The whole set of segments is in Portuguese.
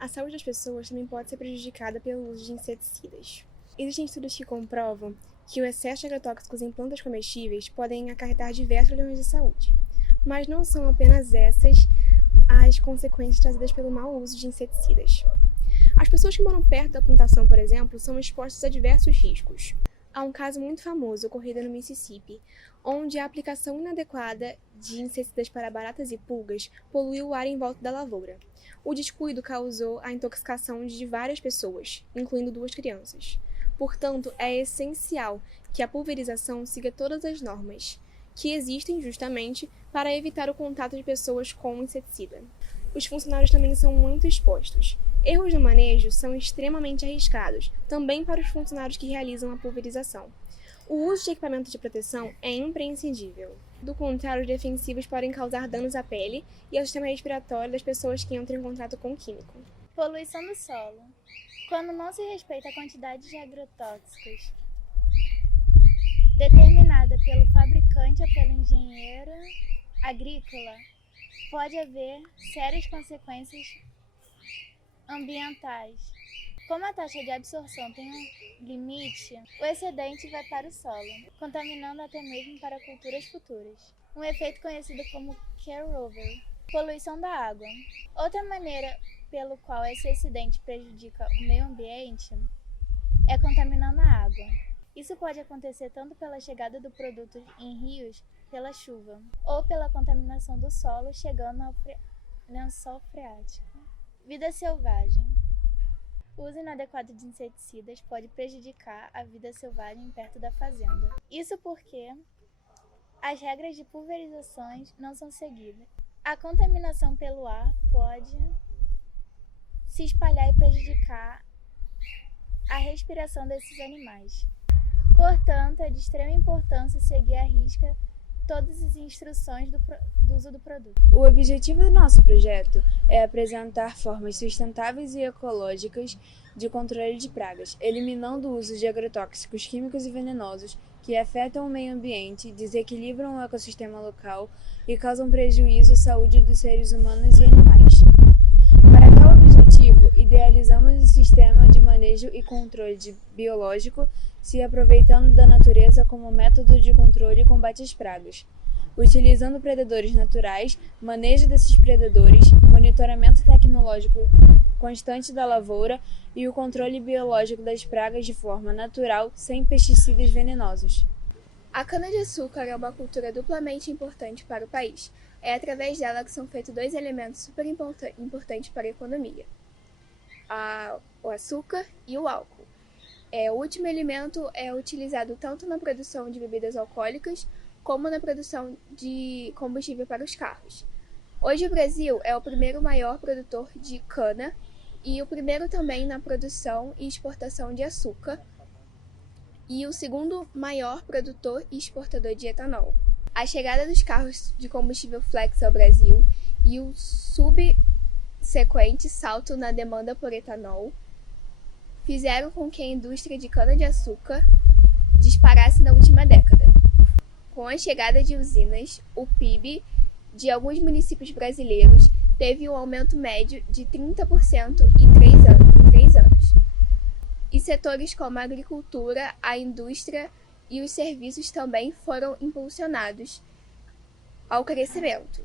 A saúde das pessoas também pode ser prejudicada pelo uso de inseticidas. Existem estudos que comprovam que o excesso de agrotóxicos em plantas comestíveis podem acarretar diversos problemas de saúde. Mas não são apenas essas as consequências trazidas pelo mau uso de inseticidas. As pessoas que moram perto da plantação, por exemplo, são expostas a diversos riscos. Há um caso muito famoso ocorrido no Mississippi, onde a aplicação inadequada de inseticidas para baratas e pulgas poluiu o ar em volta da lavoura. O descuido causou a intoxicação de várias pessoas, incluindo 2 crianças. Portanto, é essencial que a pulverização siga todas as normas que existem justamente para evitar o contato de pessoas com inseticida. Os funcionários também são muito expostos. Erros no manejo são extremamente arriscados, também para os funcionários que realizam a pulverização. O uso de equipamento de proteção é imprescindível. Do contrário, os defensivos podem causar danos à pele e ao sistema respiratório das pessoas que entram em contato com o químico. Poluição do solo. Quando não se respeita a quantidade de agrotóxicos determinada pelo fabricante ou pelo engenheiro agrícola, pode haver sérias consequências ambientais. Como a taxa de absorção tem um limite, o excedente vai para o solo, contaminando até mesmo para culturas futuras. Um efeito conhecido como carryover. Poluição da água. Outra maneira pelo qual esse excedente prejudica o meio ambiente é contaminando a água. Isso pode acontecer tanto pela chegada do produto em rios, pela chuva, ou pela contaminação do solo chegando ao lençol freático. Vida selvagem. O uso inadequado de inseticidas pode prejudicar a vida selvagem perto da fazenda. Isso porque as regras de pulverizações não são seguidas. A contaminação pelo ar pode se espalhar e prejudicar a respiração desses animais. Portanto, é de extrema importância seguir à risca todas as instruções do uso do produto. O objetivo do nosso projeto é apresentar formas sustentáveis e ecológicas de controle de pragas, eliminando o uso de agrotóxicos químicos e venenosos que afetam o meio ambiente, desequilibram o ecossistema local e causam prejuízo à saúde dos seres humanos e animais. Para tal objetivo, idealizamos um sistema de manejo e controle biológico, se aproveitando da natureza como método de controle e combate às pragas, utilizando predadores naturais, manejo desses predadores, monitoramento tecnológico constante da lavoura e o controle biológico das pragas de forma natural, sem pesticidas venenosos. A cana-de-açúcar é uma cultura duplamente importante para o país. É através dela que são feitos 2 elementos super importantes para a economia: o açúcar e o álcool. O último elemento é utilizado tanto na produção de bebidas alcoólicas como na produção de combustível para os carros. Hoje o Brasil é o primeiro maior produtor de cana e o primeiro também na produção e exportação de açúcar e o segundo maior produtor e exportador de etanol. A chegada dos carros de combustível flex ao Brasil e o subsequente salto na demanda por etanol fizeram com que a indústria de cana-de-açúcar disparasse na última década. Com a chegada de usinas, o PIB de alguns municípios brasileiros teve um aumento médio de 30% em 3 anos. E setores como a agricultura, a indústria e os serviços também foram impulsionados ao crescimento.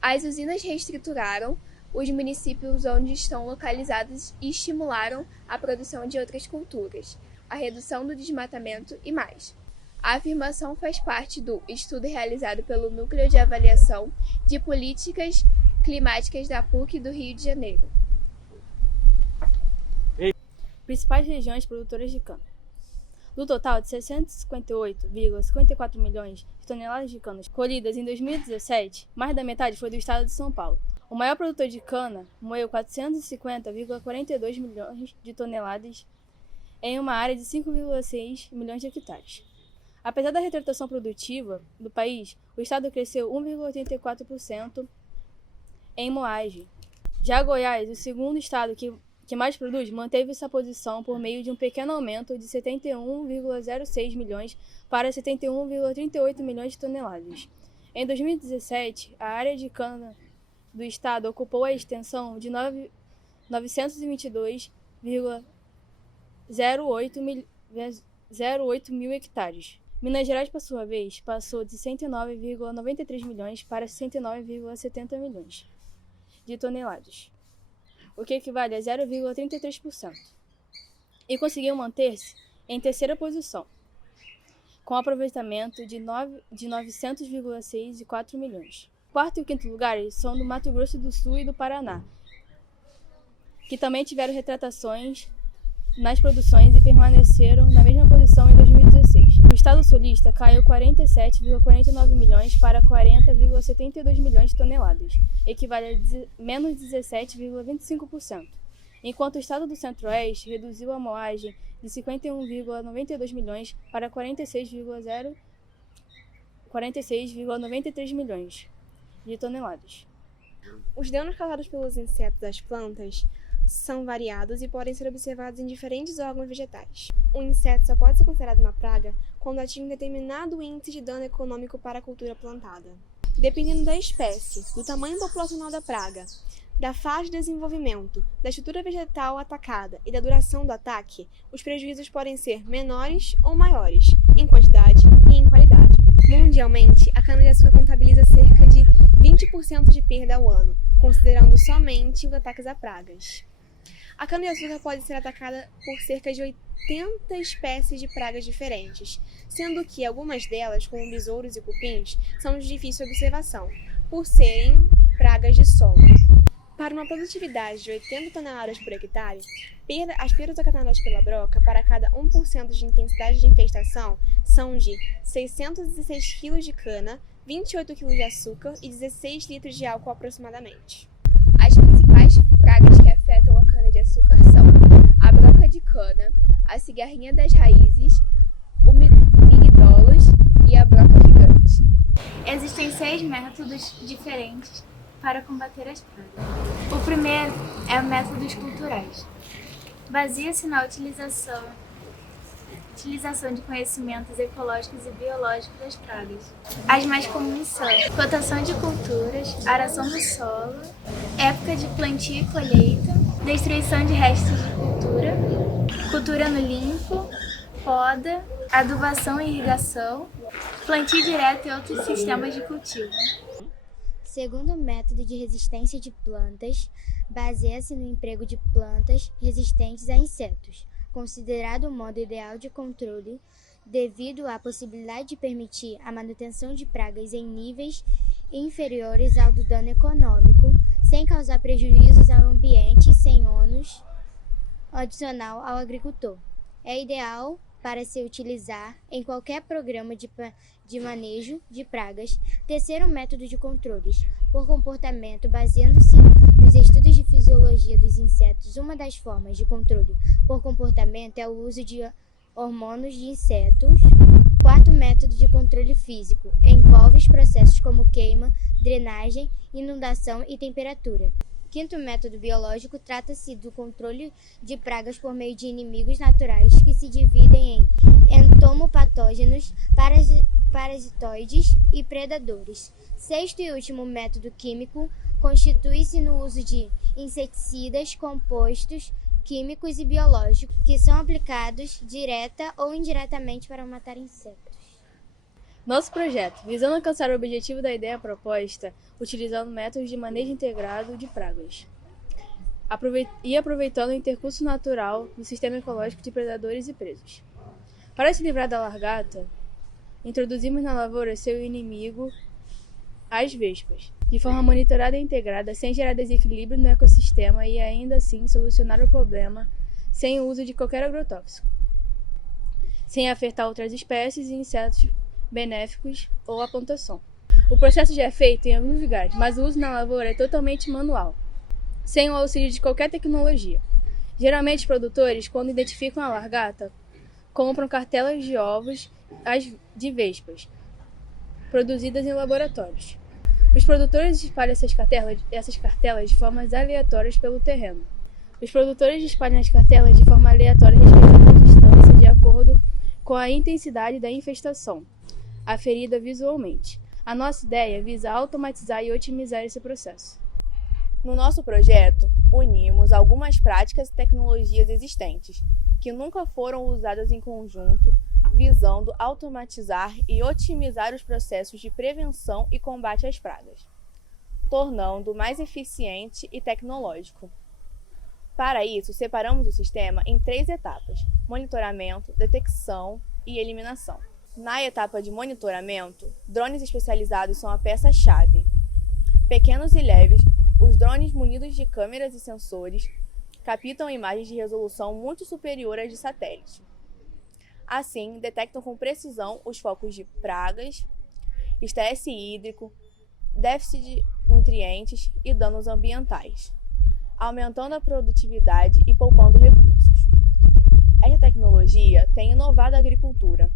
As usinas reestruturaram os municípios onde estão localizados e estimularam a produção de outras culturas, a redução do desmatamento e mais. A afirmação faz parte do estudo realizado pelo Núcleo de Avaliação de Políticas Climáticas da PUC do Rio de Janeiro. Principais regiões produtoras de cana. Do total de 658,54 milhões de toneladas de canas colhidas em 2017, mais da metade foi do estado de São Paulo. O maior produtor de cana moeu 450,42 milhões de toneladas em uma área de 5,6 milhões de hectares. Apesar da retratação produtiva do país, o estado cresceu 1,84% em moagem. Já Goiás, o segundo estado que mais produz, manteve essa posição por meio de um pequeno aumento de 71,06 milhões para 71,38 milhões de toneladas. Em 2017, a área de cana do estado ocupou a extensão de 922,08 mil hectares. Minas Gerais, por sua vez, passou de 109,93 milhões para 109,70 milhões de toneladas, o que equivale a 0,33%, e conseguiu manter-se em terceira posição, com aproveitamento de 900,6 milhões. O quarto e o quinto lugares são do Mato Grosso do Sul e do Paraná, que também tiveram retratações nas produções e permaneceram na mesma posição em 2016. O estado sulista caiu 47,49 milhões para 40,72 milhões de toneladas, equivale a menos 17,25%, enquanto o estado do centro-oeste reduziu a moagem de 51,92 milhões para 46,93 milhões de toneladas. Os danos causados pelos insetos às plantas são variados e podem ser observados em diferentes órgãos vegetais. Um inseto só pode ser considerado uma praga quando atinge um determinado índice de dano econômico para a cultura plantada. Dependendo da espécie, do tamanho populacional da praga, da fase de desenvolvimento, da estrutura vegetal atacada e da duração do ataque, os prejuízos podem ser menores ou maiores, em quantidade e em qualidade. Mundialmente, a cana-de-açúcar contabiliza cerca de 20% de perda ao ano, considerando somente os ataques a pragas. A cana-de-açúcar pode ser atacada por cerca de 80 espécies de pragas diferentes, sendo que algumas delas, como besouros e cupins, são de difícil observação, por serem pragas de solo. Para uma produtividade de 80 toneladas por hectare, as perdas ocasionadas pela broca para cada 1% de intensidade de infestação são de 616 kg de cana, 28 kg de açúcar e 16 litros de álcool aproximadamente. As principais pragas que afetam a cana-de-açúcar são a broca de cana, a cigarrinha das raízes, o migdolos e a broca gigante. Existem 6 métodos diferentes para combater as pragas. O primeiro é o métodos culturais. Baseia-se na utilização de conhecimentos ecológicos e biológicos das pragas. As mais comuns são rotação de culturas, aração do solo, época de plantio e colheita, destruição de restos de cultura, cultura no limpo, poda, adubação e irrigação, plantio direto e outros sistemas de cultivo. Segundo método de resistência de plantas, baseia-se no emprego de plantas resistentes a insetos, considerado o modo ideal de controle devido à possibilidade de permitir a manutenção de pragas em níveis inferiores ao do dano econômico, sem causar prejuízos ao ambiente e sem ônus adicional ao agricultor. É ideal para se utilizar em qualquer programa de manejo de pragas. Terceiro método de controles por comportamento, baseando-se nos estudos de fisiologia dos insetos. Uma das formas de controle por comportamento é o uso de hormônios de insetos. Quarto método de controle físico envolve os processos como queima, drenagem, inundação e temperatura. Quinto método biológico trata-se do controle de pragas por meio de inimigos naturais que se dividem em entomopatógenos, parasitoides e predadores. Sexto e último método químico constitui-se no uso de inseticidas, compostos químicos e biológicos que são aplicados direta ou indiretamente para matar insetos. Nosso projeto, visando alcançar o objetivo da ideia proposta, utilizando métodos de manejo integrado de pragas e aproveitando o intercurso natural do sistema ecológico de predadores e presas. Para se livrar da largata, introduzimos na lavoura seu inimigo, as vespas, de forma monitorada e integrada, sem gerar desequilíbrio no ecossistema e ainda assim solucionar o problema sem o uso de qualquer agrotóxico, sem afetar outras espécies e insetos benéficos ou a plantação. O processo já é feito em alguns lugares, mas o uso na lavoura é totalmente manual, sem o auxílio de qualquer tecnologia. Geralmente os produtores, quando identificam a largata, compram cartelas de ovos de vespas, produzidas em laboratórios. Os produtores espalham essas cartelas de formas aleatórias pelo terreno. Os produtores espalham as cartelas de forma aleatória respeitando a distância de acordo com a intensidade da infestação aferida visualmente. A nossa ideia visa automatizar e otimizar esse processo. No nosso projeto, unimos algumas práticas e tecnologias existentes, que nunca foram usadas em conjunto, visando automatizar e otimizar os processos de prevenção e combate às pragas, tornando mais eficiente e tecnológico. Para isso, separamos o sistema em 3 etapas: monitoramento, detecção e eliminação. Na etapa de monitoramento, drones especializados são a peça-chave. Pequenos e leves, os drones munidos de câmeras e sensores captam imagens de resolução muito superior às de satélite. Assim, detectam com precisão os focos de pragas, estresse hídrico, déficit de nutrientes e danos ambientais, aumentando a produtividade e poupando recursos. Esta tecnologia tem inovado a agricultura,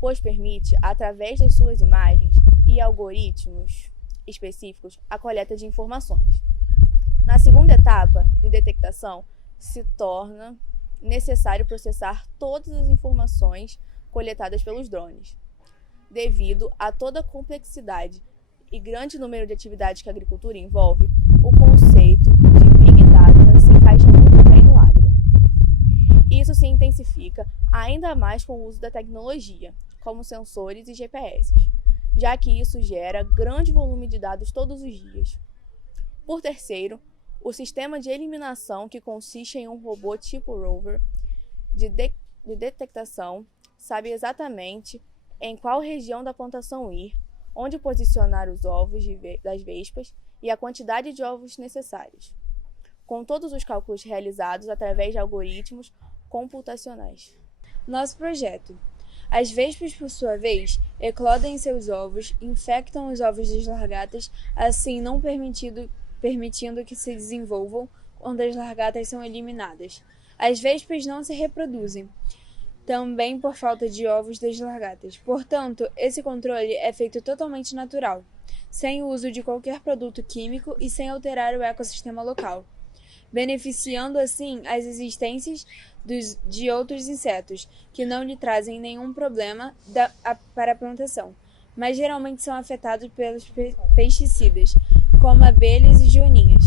pois permite, através das suas imagens e algoritmos específicos, a coleta de informações. Na segunda etapa de detectação, se torna necessário processar todas as informações coletadas pelos drones. Devido a toda a complexidade e grande número de atividades que a agricultura envolve, o conceito de Big Data se encaixa muito bem no agro. Isso se intensifica ainda mais com o uso da tecnologia, como sensores e GPS, já que isso gera grande volume de dados todos os dias. Por terceiro, o sistema de eliminação, que consiste em um robô tipo rover de detectação, sabe exatamente em qual região da plantação ir, onde posicionar os ovos das vespas e a quantidade de ovos necessários, com todos os cálculos realizados através de algoritmos computacionais. Nosso projeto. As vespas, por sua vez, eclodem seus ovos, infectam os ovos das largatas, assim não permitindo que se desenvolvam quando as largatas são eliminadas. As vespas não se reproduzem, também por falta de ovos das largatas. Portanto, esse controle é feito totalmente natural, sem o uso de qualquer produto químico e sem alterar o ecossistema local, beneficiando assim as existências de outros insetos, que não lhe trazem nenhum problema para a plantação, mas geralmente são afetados pelos pesticidas, como abelhas e joaninhas.